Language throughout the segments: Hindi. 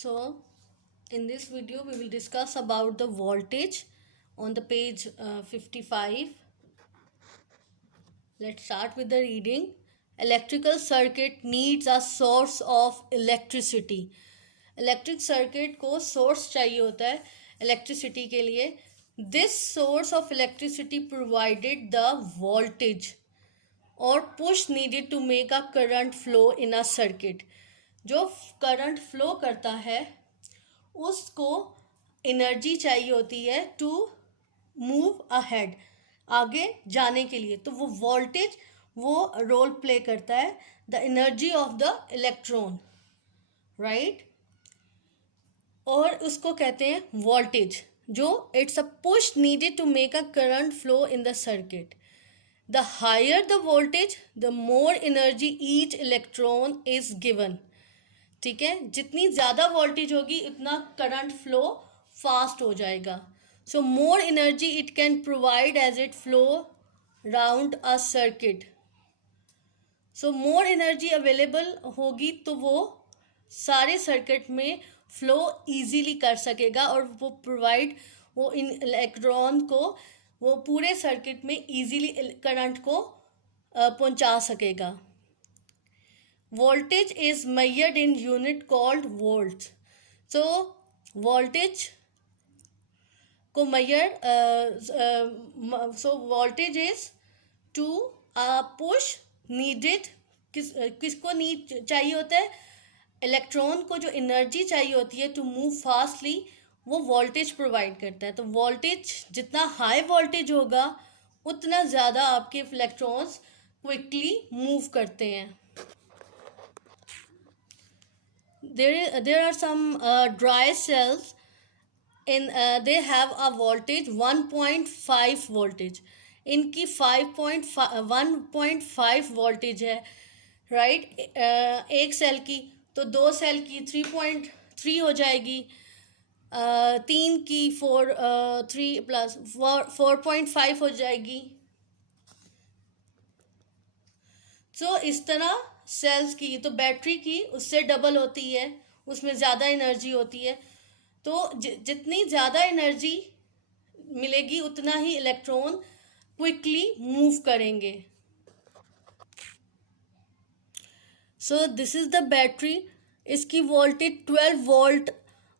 So, in this video, we will discuss about the voltage on the page 55. Let's start with the reading. Electrical circuit needs a source of electricity. Electric circuit को सोर्स चाहिए होता है इलेक्ट्रिसिटी के लिए. This source of electricity provided the voltage और push needed to make a current flow in a circuit. जो करंट फ्लो करता है उसको एनर्जी चाहिए होती है टू मूव अहेड, आगे जाने के लिए. तो वो वोल्टेज वो रोल प्ले करता है, the energy of the electron, right. और उसको कहते हैं वोल्टेज. जो it's a push needed to make a current flow in the circuit. The higher the voltage the more energy each electron is given. ठीक है, जितनी ज़्यादा वोल्टेज होगी उतना करंट फ्लो फास्ट हो जाएगा. So more energy it can provide as it flow round a circuit. So more energy available होगी तो वो सारे सर्किट में फ्लो इजीली कर सकेगा और वो प्रोवाइड वो इन इलेक्ट्रॉन को वो पूरे सर्किट में इजीली करंट को पहुंचा सकेगा. Voltage is measured in unit called volts. So voltage को measure so voltage is to push needed. किसको नीड चाहिए होता है? इलेक्ट्रॉन को जो एनर्जी चाहिए होती है टू मूव फास्टली वो वोल्टेज प्रोवाइड करता है. तो वोल्टेज जितना हाई वोल्टेज होगा उतना ज़्यादा आपके इलेक्ट्रॉन्स क्विकली मूव करते हैं. There are some dry cells in they have a voltage 1.5 voltage. इनकी 1.5 वोल्टेज है, राइट. एक सेल की तो दो सेल की 3.3 हो जाएगी, तीन की 3 प्लस 4.5 हो जाएगी. तो इस तरह सेल्स की तो बैटरी की उससे डबल होती है, उसमें ज़्यादा एनर्जी होती है. तो जितनी ज़्यादा एनर्जी मिलेगी उतना ही इलेक्ट्रॉन क्विकली मूव करेंगे. So this is the battery. इसकी वोल्टेज 12 वोल्ट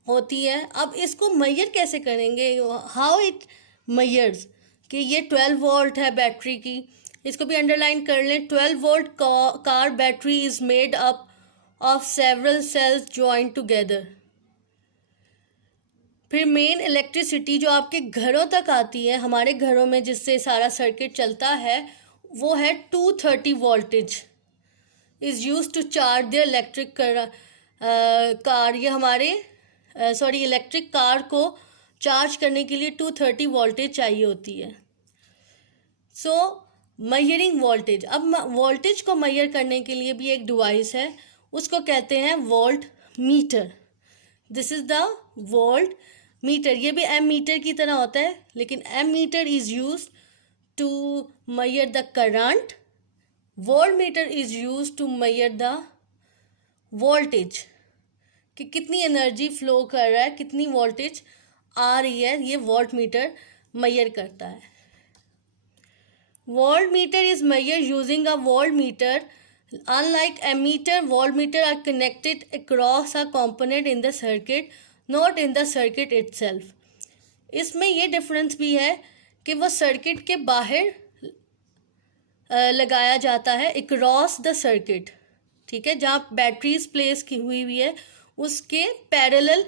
होती है. अब इसको मेजर कैसे करेंगे? हाउ इट मेजर्स कि ये 12 वोल्ट है बैटरी की. इसको भी अंडरलाइन कर लें. 12 volt car battery is made up of several cells joint together. फिर मेन इलेक्ट्रिसिटी जो आपके घरों तक आती है, हमारे घरों में जिससे सारा सर्किट चलता है, वो है 230 voltage is use to charge the electric car. ये हमारे इलेक्ट्रिक कार को चार्ज करने के लिए 230 वोल्टेज चाहिए होती है. सो मेजरिंग वोल्टेज. अब वोल्टेज को मेजर करने के लिए भी एक डिवाइस है, उसको कहते हैं voltmeter. This is the voltmeter. ये भी एम मीटर की तरह होता है, लेकिन ammeter is use to measure the current. Voltmeter is use to measure the voltage कि कितनी एनर्जी फ्लो कर रहा है, कितनी वोल्टेज आ रही है, ये वोल्ट मीटर मेजर करता है. Voltmeter is measured using a voltmeter. Unlike ammeter, voltmeter are connected across a component in the circuit, not in the circuit itself. इसमें ये डिफरेंस भी है कि वो सर्किट के बाहर लगाया जाता है, across the circuit. ठीक है, जहाँ बैटरीज प्लेस की हुई है उसके पैरेलल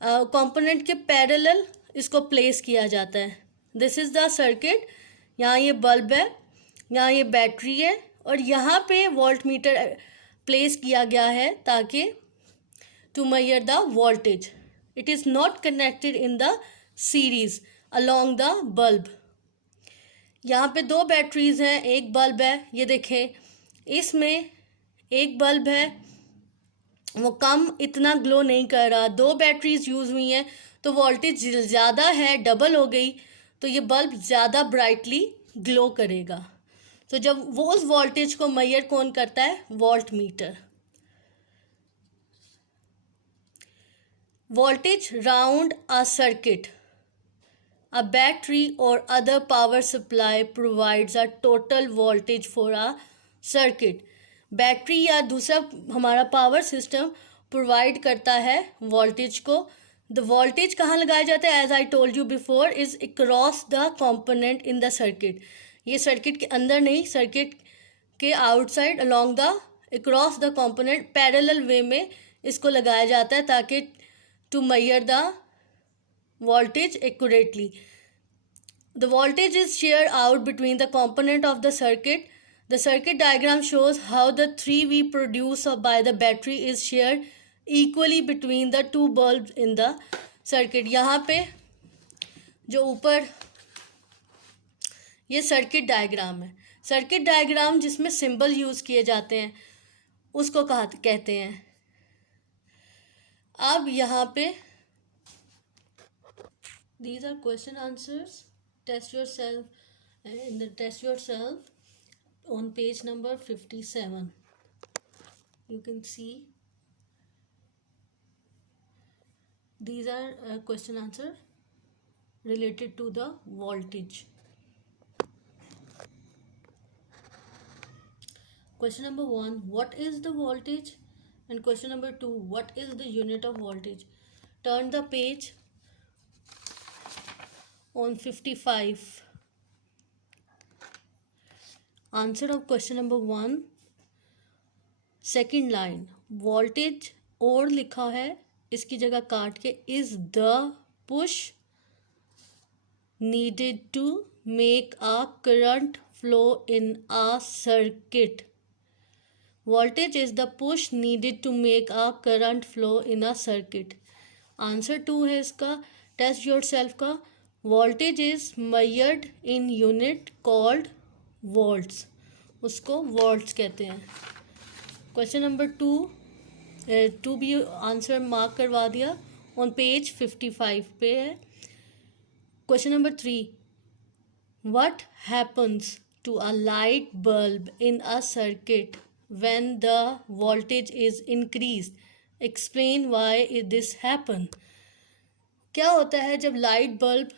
कंपोनेंट के पैरेलल इसको प्लेस किया जाता है. This is the circuit. यहाँ ये बल्ब है, यहाँ ये बैटरी है और यहाँ पे वोल्ट मीटर प्लेस किया गया है ताकि to measure the voltage. It is not connected in the series along the bulb. यहाँ पे दो बैटरीज हैं, एक बल्ब है. ये देखें, इसमें एक बल्ब है, वो कम इतना ग्लो नहीं कर रहा. दो बैटरीज यूज़ हुई हैं तो वोल्टेज ज़्यादा है, डबल हो गई, तो ये बल्ब ज़्यादा ब्राइटली ग्लो करेगा. तो जब वो उस वोल्टेज को मेजर कौन करता है? Volt meter. voltage round a circuit. A battery or other power supply provides a total voltage for a circuit. Battery या दूसरा हमारा पावर सिस्टम प्रोवाइड करता है वोल्टेज को. द वोल्टेज कहाँ लगाया जाता है? As I told you before, is across the component in the circuit. ये सर्किट के अंदर नहीं, सर्किट के outside along the across the component parallel way में इसको लगाया जाता है ताकि to measure the voltage accurately. The voltage is shared out between the component of the circuit. The circuit diagram shows how the 3V produced by the battery is shared equally between the two bulbs in the circuit. यहाँ पे जो ऊपर ये सर्किट डायग्राम है. सर्किट डायग्राम जिसमें सिंबल यूज़ किए जाते हैं उसको कहते हैं. अब यहाँ पे these are question answers. Test yourself on page number 57. You can see these are question answer related to the voltage. Question number 1, what is the voltage? And question number 2, what is the unit of voltage? Turn the page on 55. Answer of question number 1, second line, voltage और लिखा है, इसकी जगह काट के is the push needed to make a current flow in a circuit. Voltage is the push needed to make a current flow in a circuit. Answer 2 है इसका टेस्ट योरसेल्फ का. Voltage is measured in unit called volts, उसको वोल्ट्स कहते हैं. क्वेश्चन नंबर 2 भी आंसर मार्क करवा दिया, ऑन पेज 55 पे है. Question number 3, what happens to a light bulb in a circuit when the voltage is increased? Explain why this happen. क्या होता है जब लाइट बल्ब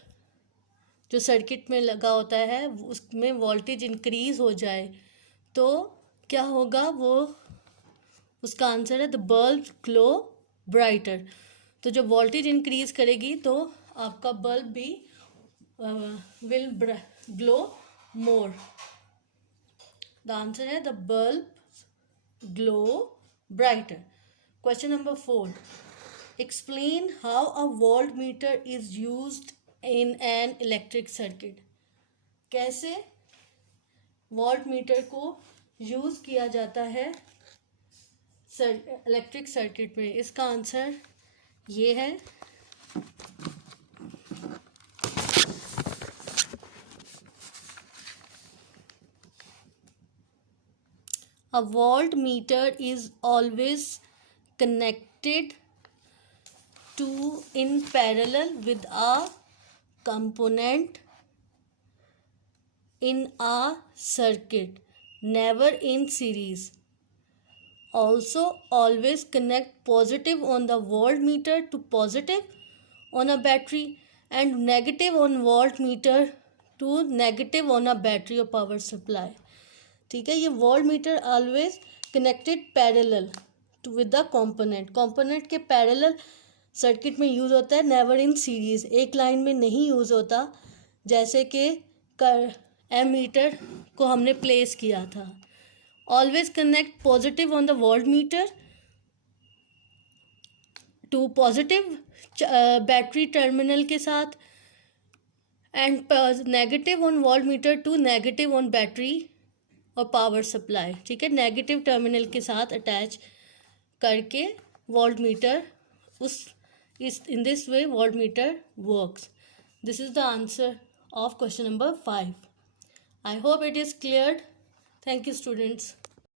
जो सर्किट में लगा होता है उसमें वोल्टेज इंक्रीज हो जाए तो क्या होगा? वो उसका आंसर है द बल्ब ग्लो ब्राइटर. तो जब वोल्टेज इंक्रीज करेगी तो आपका बल्ब भी will glow more. The answer है the bulb glow brighter. Question number 4, explain how a voltmeter is used in an electric circuit. कैसे वोल्टमीटर को यूज़ किया जाता है इलेक्ट्रिक सर्किट में? इसका आंसर ये है. A voltmeter is always connected to in parallel with a component in a circuit, never in series. Also always connect positive on the voltmeter to positive on a battery and negative on voltmeter to negative on a battery or power supply. ठीक है, ये voltmeter always connected parallel with the component के पैरेलल सर्किट में यूज़ होता है, नेवर इन सीरीज़, एक लाइन में नहीं यूज़ होता. जैसे कि एमीटर को हमने प्लेस किया था. Always connect positive on the voltmeter to positive battery terminal के साथ and negative on voltmeter to negative on battery और पावर सप्लाई. ठीक है, नेगेटिव टर्मिनल के साथ अटैच करके voltmeter in this way voltmeter works. This is the answer of question number 5. I hope it is cleared. Thank you, students.